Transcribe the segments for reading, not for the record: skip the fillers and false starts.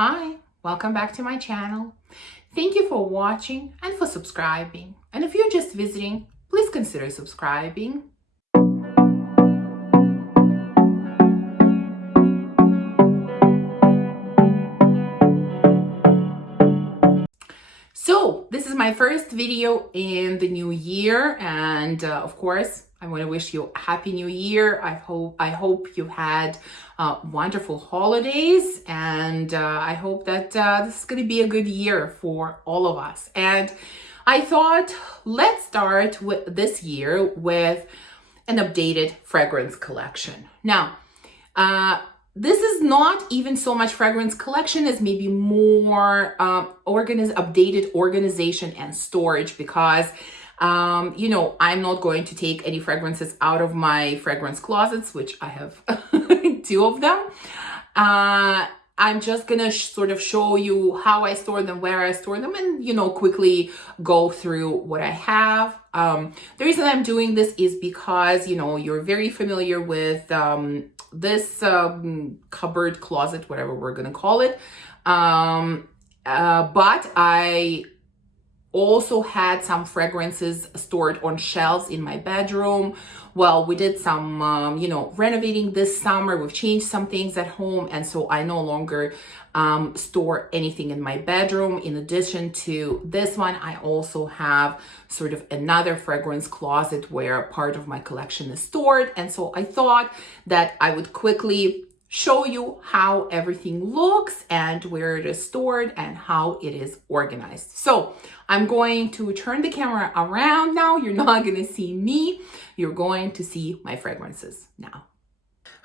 Hi, welcome back to my channel. Thank you for watching and for subscribing. And if you're just visiting, please consider subscribing. So this is my first video in the new year, and of course I want to wish you a happy new year. I hope you had wonderful holidays, and I hope that this is going to be a good year for all of us. And I thought, let's start with this year with an updated fragrance collection. Now, this is not even so much fragrance collection as maybe more updated organization and storage, because I'm not going to take any fragrances out of my fragrance closets, which I have two of them. I'm just gonna sort of show you how I store them, where I store them, and quickly go through what I have. The reason I'm doing this is because you're very familiar with this cupboard, closet, whatever we're gonna call it. But I also had some fragrances stored on shelves in my bedroom. Well, we did some, renovating this summer. We've changed some things at home. And so I no longer store anything in my bedroom. In addition to this one, I also have sort of another fragrance closet where part of my collection is stored. And so I thought that I would quickly show you how everything looks and where it is stored and how it is organized. So I'm going to turn the camera around now. You're not going to see me. You're going to see my fragrances now.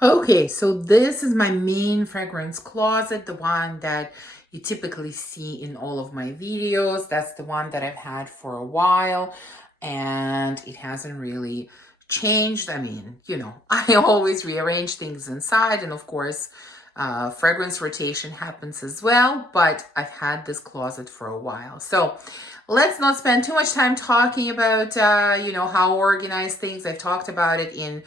Okay, so this is my main fragrance closet, the one that you typically see in all of my videos. That's the one that I've had for a while, and it hasn't really changed. I mean, I always rearrange things inside, and of course, fragrance rotation happens as well, but I've had this closet for a while. So let's not spend too much time talking about, how organized things. I've talked about it in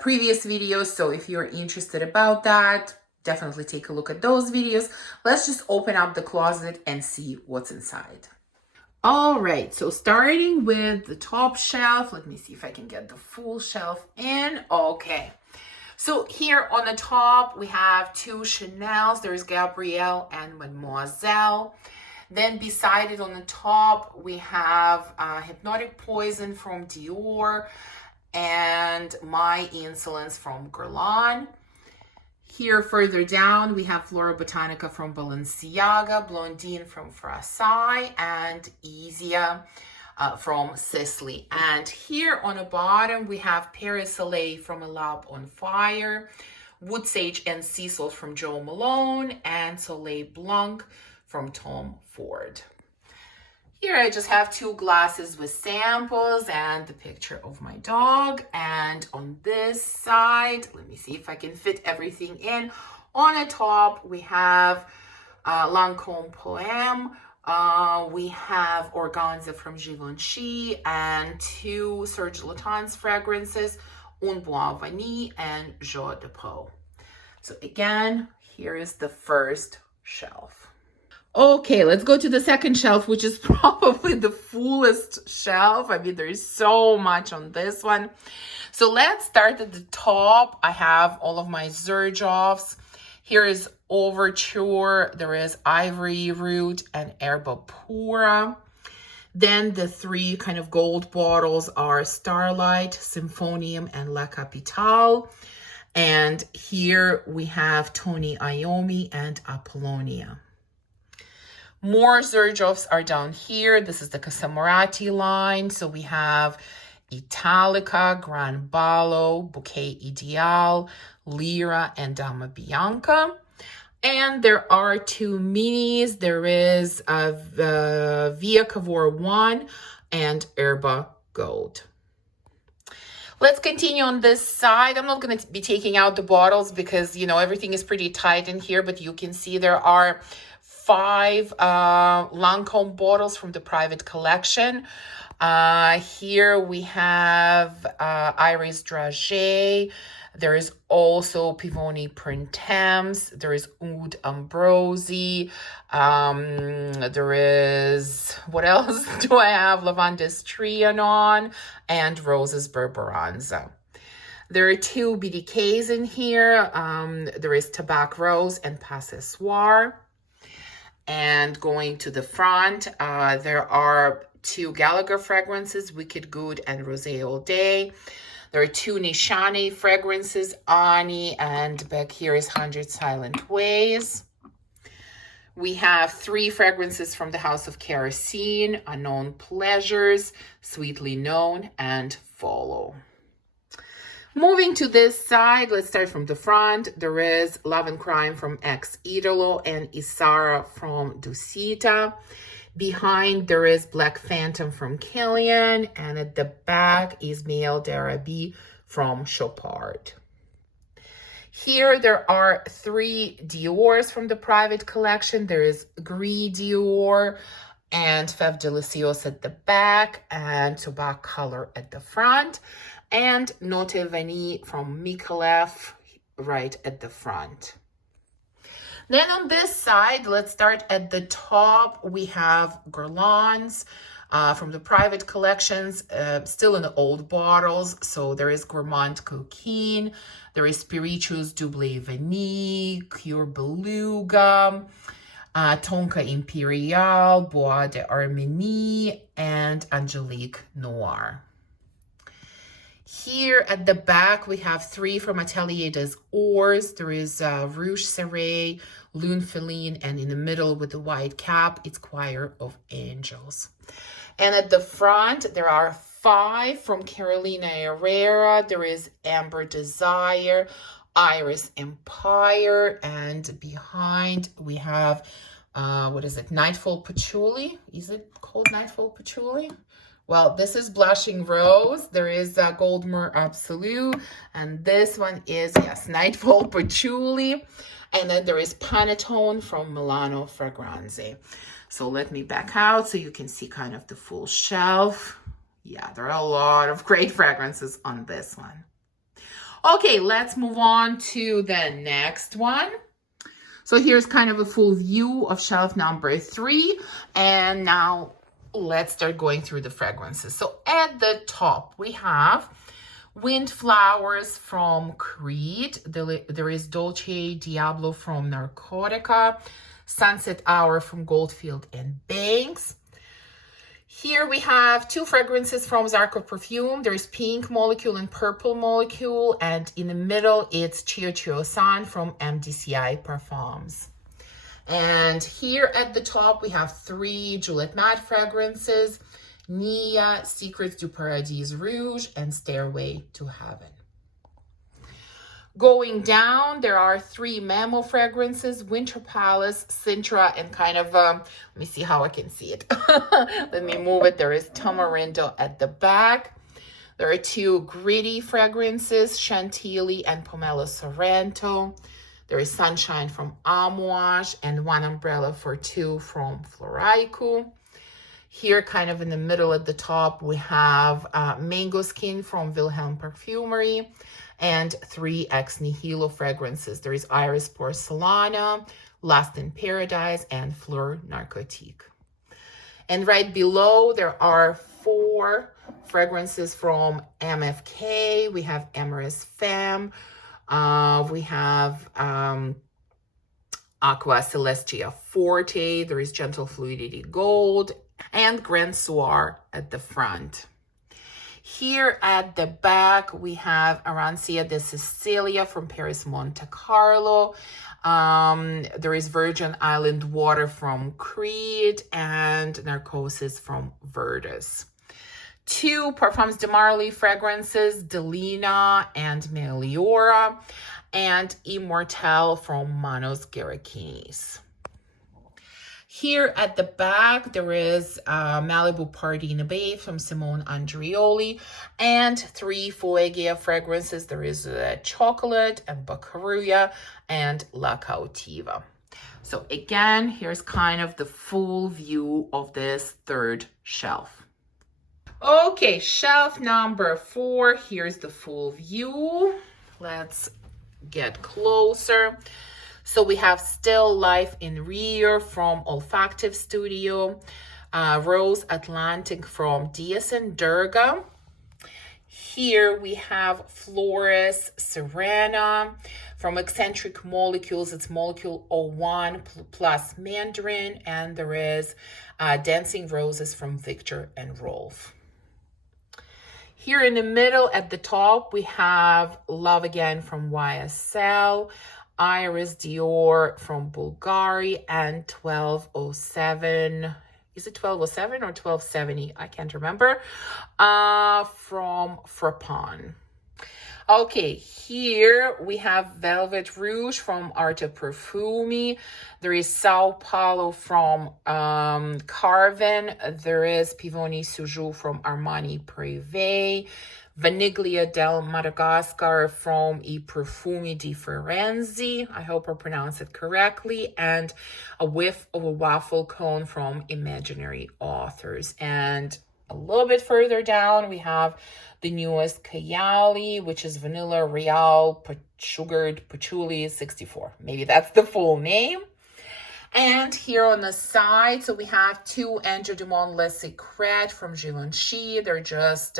previous videos. So if you're interested about that, definitely take a look at those videos. Let's just open up the closet and see what's inside. All right, so starting with the top shelf, let me see if I can get the full shelf in. Okay, so here on the top, we have two Chanels. There's Gabrielle and Mademoiselle. Then beside it on the top, we have Hypnotic Poison from Dior and My Insolence from Guerlain. Here further down, we have Flora Botanica from Balenciaga, Blondine from Frasai, and Isia from Sisley. And here on the bottom, we have Paris Soleil from A Lab on Fire, Wood Sage and Sea Salt from Jo Malone, and Soleil Blanc from Tom Ford. Here I just have two glasses with samples and the picture of my dog. And on this side, let me see if I can fit everything in. On the top, we have Lancôme Poème. We have Organza from Givenchy and two Serge Lutens fragrances, Un Bois Vanille and Joie de Peau. So again, here is the first shelf. Okay, let's go to the second shelf, which is probably the fullest shelf. I mean, there's so much on this one. So let's start at the top. I have all of my Xerjoffs. Here is Overture. There is Ivory Root and Herba Pura. Then the three kind of gold bottles are Starlight, Symphonium, and La Capitale. And here we have Tony Iommi and Apollonia. More Xerjoffs are down here. This is the Casamorati line. So we have Italica, Gran Ballo, Bouquet Ideal, Lira, and Dama Bianca. And there are two minis. There is Via Cavour 1 and Herba Gold. Let's continue on this side. I'm not going to be taking out the bottles because, everything is pretty tight in here, but you can see there are 5 Lancôme bottles from the private collection. Here we have Iris Dragé. There is also Pivoni Printemps. There is Oud Ambrosi. There is, what else do I have? Lavandis Trianon and Roses Berberanza. There are 2 BDKs in here. There is Tabac Rose and Passessoir. And going to the front, there are 2 Gallagher fragrances, Wicked Good and Rosé All Day. There are 2 Nishane fragrances, Ani, and back here is 100 Silent Ways. We have 3 fragrances from the House of Kerosene, Unknown Pleasures, Sweetly Known, and Follow. Moving to this side, let's start from the front. There is Love and Crime from Ex Idolo and Isara from Dusita. Behind, there is Black Phantom from Killian. And at the back is Miel d'Arabie from Chopard. Here, there are 3 Diors from the private collection. There is Gris Dior and Fève Délicieuse at the back and Tobacco Color at the front. And Note Vanille from Mikolev right at the front. Then on this side, let's start at the top. We have Guerlain's from the private collections, still in the old bottles. So there is Gourmand Coquine, there is Spirituous Double Vanille, Cure Beluga, Tonka Imperial, Bois de Armenie, and Angelique Noir. Here at the back, we have 3 from Atelier des Ors. There is Rouge Serré, Lune Feline, and in the middle with the white cap, it's Choir of Angels. And at the front, there are 5 from Carolina Herrera. There is Amber Desire, Iris Empire, and behind we have, Nightfall Patchouli. Is it called Nightfall Patchouli? Well, this is Blushing Rose. There is Gold Myrrh Absolute. And this one is, yes, Nightfall Patchouli. And then there is Panettone from Milano Fragranze. So let me back out so you can see kind of the full shelf. Yeah, there are a lot of great fragrances on this one. Okay, let's move on to the next one. So here's kind of a full view of shelf number 3. And now let's start going through the fragrances. So at the top, we have Windflowers from Creed. There is Dolce Diablo from Narcotica, Sunset Hour from Goldfield and Banks. Here we have 2 fragrances from Zarco Perfume. There's Pink Molecule and Purple Molecule. And in the middle, it's Chio Chio San from MDCI Parfums. And here at the top, we have 3 Juliette Matte fragrances, Nia, Secrets du Paradis Rouge, and Stairway to Heaven. Going down, there are 3 Memo fragrances, Winter Palace, Sintra, and kind of, let me see how I can see it. Let me move it. There is Tamarindo at the back. There are 2 Gritty fragrances, Chantilly and Pomelo Sorrento. There is Sunshine from Amouage and One Umbrella for 2 from Floraiku. Here, kind of in the middle at the top, we have Mango Skin from Wilhelm Perfumery and 3 Ex Nihilo fragrances. There is Iris Porcelana, Last in Paradise, and Fleur Narcotique. And right below, there are 4 fragrances from MFK. We have Amorous Femme. We have Aqua Celestia Forte. There is Gentle Fluidity Gold and Grand Soir at the front. Here at the back, we have Arancia de Sicilia from Paris Monte Carlo. There is Virgin Island Water from Creed and Narcosis from Virtus. 2 Parfums de Marly fragrances, Delina and Meliora, and Immortelle from Manos Gerakinis. Here at the back, there is Malibu Party in a Bay from Simone Andrioli, and 3 Fuegia fragrances. There is Chocolate and Baccaruya and La Cautiva. So again, here's kind of the full view of this 3rd shelf. Okay, shelf number 4. Here's the full view. Let's get closer. So we have Still Life in Rio from Olfactive Studio, Rose Atlantic from DSN Durga. Here we have Flores Serena from Eccentric Molecules. It's Molecule 01 plus Mandarin. And there is Dancing Roses from Victor and Rolf. Here in the middle at the top, we have Love Again from YSL, Iris Dior from Bulgari, and 1207. Is it 1207 or 1270? I can't remember. From Frappon. Okay, here we have Velvet Rouge from Art of Perfumi. There is Sao Paulo from Carven. There is Pivoni Suju from Armani Privé. Vaniglia del Madagascar from I Profumi di Firenze. I hope I pronounced it correctly. And a whiff of a waffle cone from Imaginary Authors. And a little bit further down, we have the newest Kayali, which is Vanilla Real Sugared Patchouli 64. Maybe that's the full name. And here on the side, so we have 2 Angel du Monde Les Secrets from Givenchy. They're just,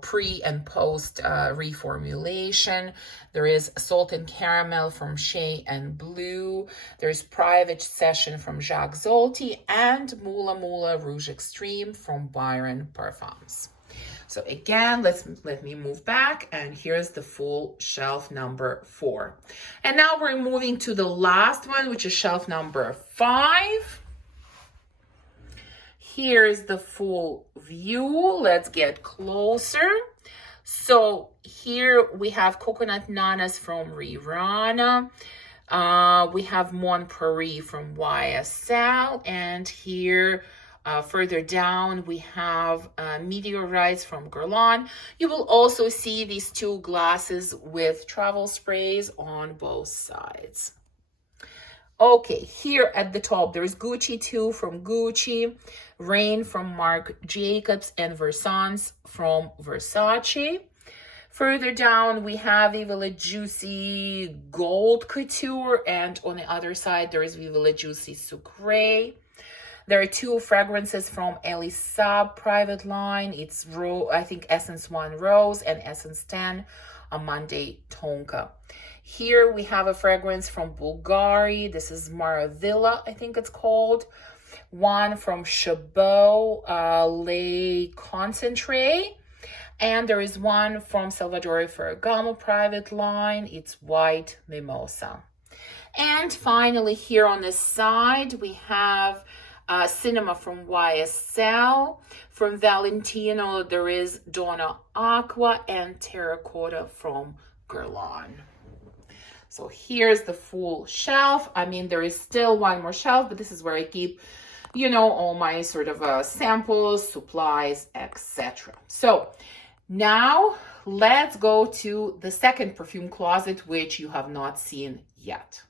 pre and post reformulation. There is Salt and Caramel from Shea and Blue. There's Private Session from Jacques Zolti and Mula Mula Rouge Extreme from Byron Parfums. So again, let me move back, and here's the full shelf number 4. And now we're moving to the last one, which is shelf number 5. Here's the full view. Let's get closer. So here we have Coconut Nanas from Rirana. We have Mon Prairie from YSL, and here further down, we have Meteorites from Guerlain. You will also see these 2 glasses with travel sprays on both sides. Okay, here at the top, there's Gucci 2 from Gucci, Rain from Marc Jacobs, and Versance from Versace. Further down, we have Viva La Juicy Gold Couture, and on the other side, there is Viva La Juicy Sucre. There are 2 fragrances from Elisa private line. It's Essence 1 Rose and Essence 10 Amande Tonka. Here we have a fragrance from Bulgari. This is Maravilla, I think it's called. One from Chabot, Le Concentré. And there is one from Salvatore Ferragamo private line. It's White Mimosa. And finally, here on this side, we have Cinema from YSL. From Valentino, there is Donna Aqua and Terracotta from Guerlain. So here's the full shelf. I mean, there is still one more shelf, but this is where I keep, all my sort of samples, supplies, etc. So now let's go to the second perfume closet, which you have not seen yet.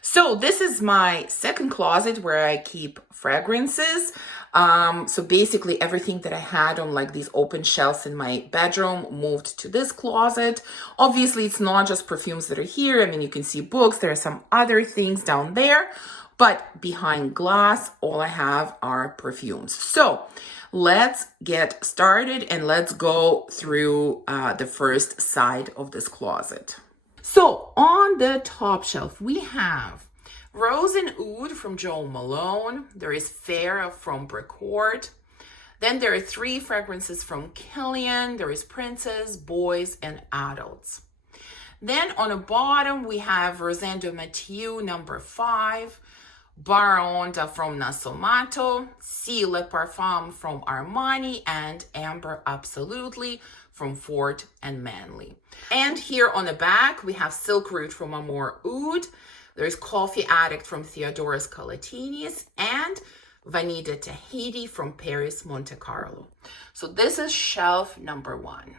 So this is my second closet where I keep fragrances. So basically everything that I had on like these open shelves in my bedroom moved to this closet. Obviously, it's not just perfumes that are here. I mean, you can see books. There are some other things down there, but behind glass, all I have are perfumes. So let's get started and let's go through the first side of this closet. So on the top shelf, we have Rose and Oud from Jo Malone. There is Farah from Bricourt. Then there are 3 fragrances from Kilian. There is Princess, Boys, and Adults. Then on the bottom, we have Rosin de Mathieu number 5, Baronda from Nasomato, Si Le Parfum from Armani, and Amber Absolutely from Fort and Manley. And here on the back, we have Silk Root from Amour Oud. There's Coffee Addict from Theodoros Kalatinis and Vanita Tahiti from Paris Monte Carlo. So this is shelf number 1.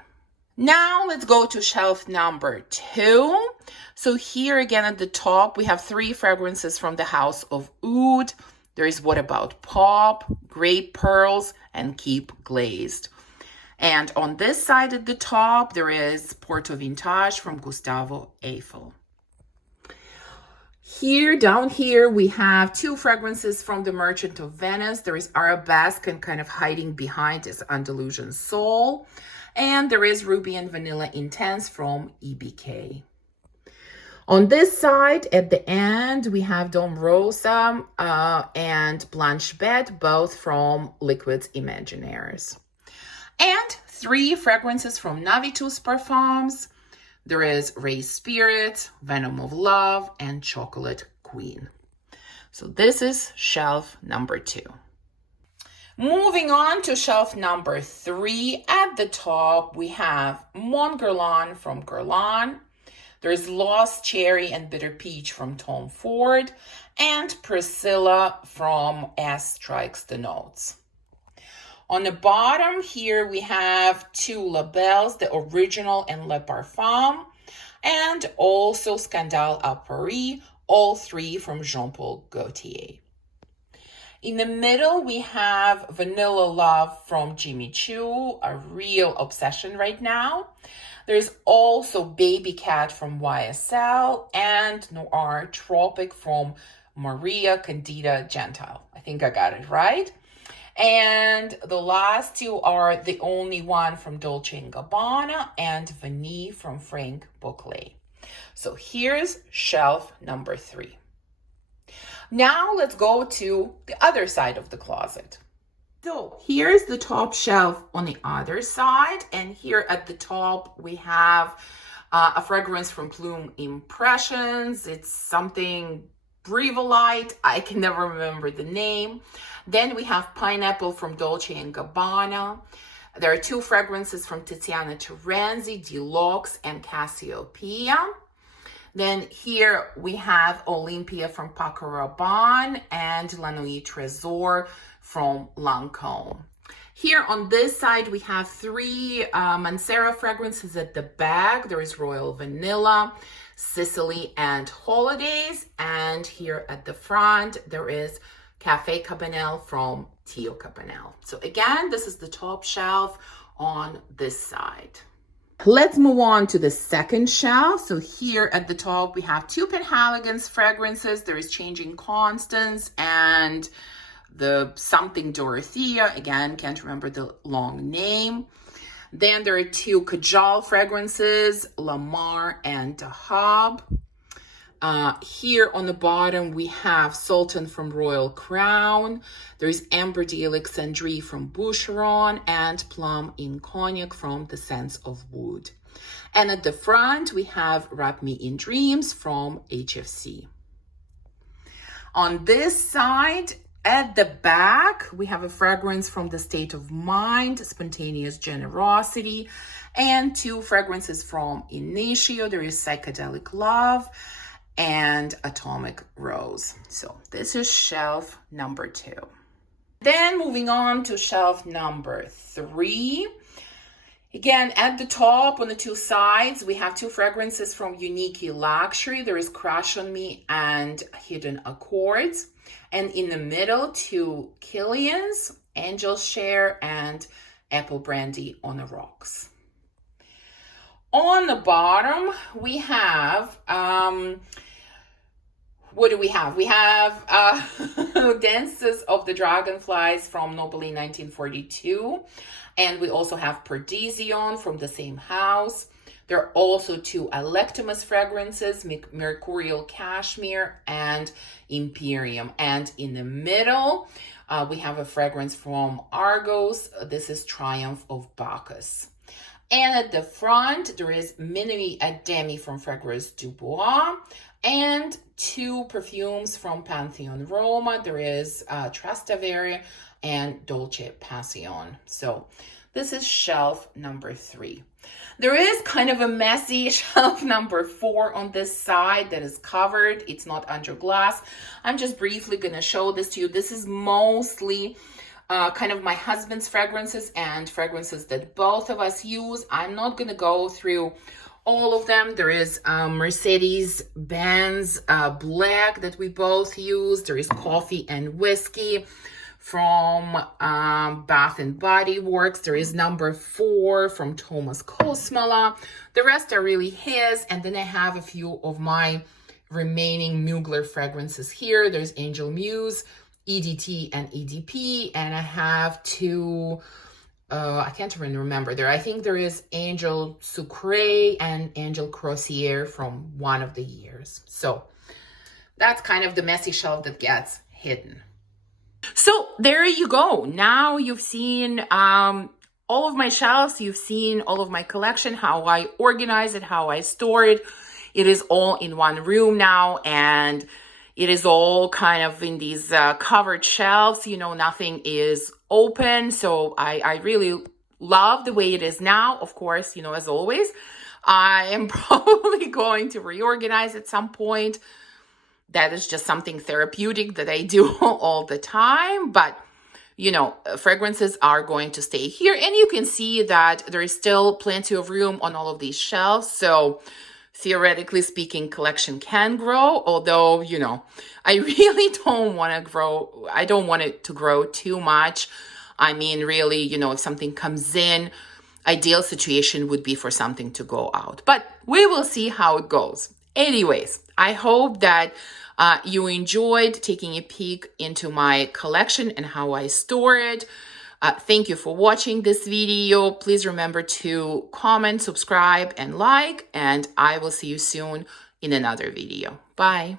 Now let's go to shelf number 2. So here again at the top, we have 3 fragrances from the House of Oud. There is What About Pop, Grape Pearls, and Keep Glazed. And on this side at the top, there is Porto Vintage from Gustavo Eiffel. Here, down here, we have two fragrances from the Merchant of Venice. There is Arabesque and kind of hiding behind is Andalusian Soul. And there is Ruby and Vanilla Intense from EBK. On this side, at the end, we have Dom Rosa and Blanche Bête, both from Liquids Imaginaires. And three fragrances from Navitus Parfums. There is Race Spirit, Venom of Love, and Chocolate Queen. So this is shelf number 2. Moving on to shelf number 3, at the top we have Mon Guerlain from Guerlain. There's Lost Cherry and Bitter Peach from Tom Ford, and Priscilla from S Strikes the Notes. On the bottom here, we have two labels, the original and Le Parfum, and also Scandale à Paris, all three from Jean-Paul Gaultier. In the middle, we have Vanilla Love from Jimmy Choo, a real obsession right now. There's also Baby Cat from YSL and Noir Tropic from Maria Candida Gentile. I think I got it right. And the last two are The Only One from Dolce & Gabbana and Vanille from Frank Boclet. So here's shelf number 3. Now let's go to the other side of the closet. So here's the top shelf on the other side. And here at the top, we have a fragrance from Plume Impressions. It's something Brevolite. I can never remember the name. Then we have Pineapple from Dolce & Gabbana. There are two fragrances from Tiziana Terenzi, Deluxe and Cassiopeia. Then here we have Olympia from Paco Rabanne and La Nuit Trésor from Lancôme. Here on this side, we have three Mancera fragrances at the back. There is Royal Vanilla, Sicily, and Holidays. And here at the front, there is Café Cabanel from Tio Cabanel. So again, this is the top shelf on this side. Let's move on to the second shelf. So here at the top, we have two Penhaligon's fragrances. There is Changing Constance and the something Dorothea. Again, can't remember the long name. Then there are two Kajal fragrances, Lamar and Dahab. Here on the bottom, we have Sultan from Royal Crown. There's Amber d'Alexandrie from Boucheron and Plum in Cognac from The Sense of Wood. And at the front, we have Wrap Me in Dreams from HFC. On this side, at the back, we have a fragrance from The State of Mind, Spontaneous Generosity, and two fragrances from Initio. There is Psychedelic Love and Atomic Rose. So this is shelf number 2. Then moving on to shelf number 3. Again, at the top on the two sides, we have two fragrances from Unique Luxury. There is Crush on Me and Hidden Accords. And in the middle, two Kilians, Angel Share and Apple Brandy on the Rocks. On the bottom, we have, what do we have? We have Dances of the Dragonflies from Nobili 1942. And we also have Perdition from the same house. There are also two Electimus fragrances, Mercurial Cashmere and Imperium. And in the middle, we have a fragrance from Argos. This is Triumph of Bacchus. And at the front, there is Minuit at Demi from Fragrance du Bois and two perfumes from Pantheon Roma. There is Trastevere and Dolce Passion. So this is shelf number 3. There is kind of a messy shelf number 4 on this side that is covered. It's not under glass. I'm just briefly going to show this to you. This is mostly kind of my husband's fragrances and fragrances that both of us use. I'm not going to go through all of them. There is Mercedes-Benz Black that we both use. There is Coffee and Whiskey from Bath and Body Works. There is number 4 from Thomas Kosmala. The rest are really his. And then I have a few of my remaining Mugler fragrances here. There's Angel Muse, EDT, and EDP. And I have 2, I can't even remember there. I think there is Angel Sucre and Angel Croisier from one of the years. So that's kind of the messy shelf that gets hidden. So there you go. Now you've seen all of my shelves. You've seen all of my collection, how I organize it, how I store it. It is all in one room now, and it is all kind of in these covered shelves. You know, nothing is open. So I really love the way it is now. Of course, you know, as always, I am probably going to reorganize at some point. That is just something therapeutic that I do all the time. But, you know, fragrances are going to stay here. And you can see that there is still plenty of room on all of these shelves. So theoretically speaking, collection can grow. Although, you know, I really don't want to grow. I don't want it to grow too much. I mean, really, you know, if something comes in, ideal situation would be for something to go out. But we will see how it goes. Anyways, I hope that you enjoyed taking a peek into my collection and how I store it. Thank you for watching this video. Please remember to comment, subscribe, and like, and I will see you soon in another video. Bye.